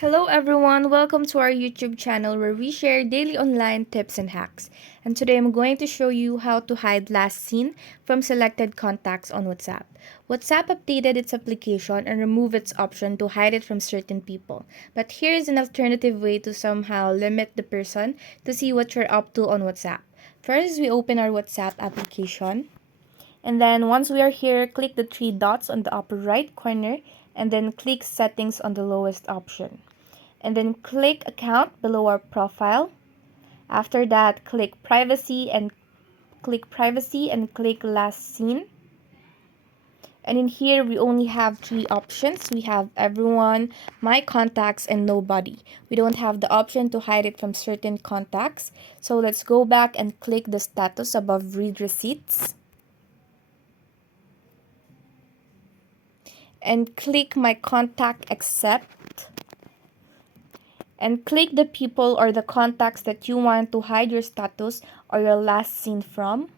Hello everyone, welcome to our YouTube channel where we share daily online tips and hacks. And today I'm going to show you how to hide last seen from selected contacts on WhatsApp. WhatsApp updated its application and removed its option to hide it from certain people. But here is an alternative way to somehow limit the person to see what you're up to on WhatsApp. First, we open our WhatsApp application. And then once we are here, click the three dots on the upper right corner and then click settings on the lowest option. And then click account below our profile. After that, click privacy and click last seen. And in here, we only have three options. We have everyone, my contacts, and nobody. We don't have the option to hide it from certain contacts. So let's go back and click the status above read receipts. And click my contact accept. And click the people or the contacts that you want to hide your status or your last seen from.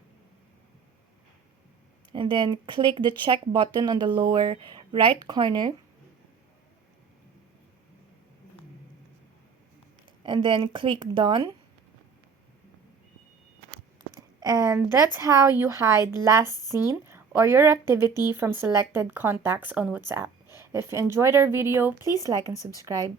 And then click the check button on the lower right corner. And then click done. And that's how you hide last seen or your activity from selected contacts on WhatsApp. If you enjoyed our video, please like and subscribe.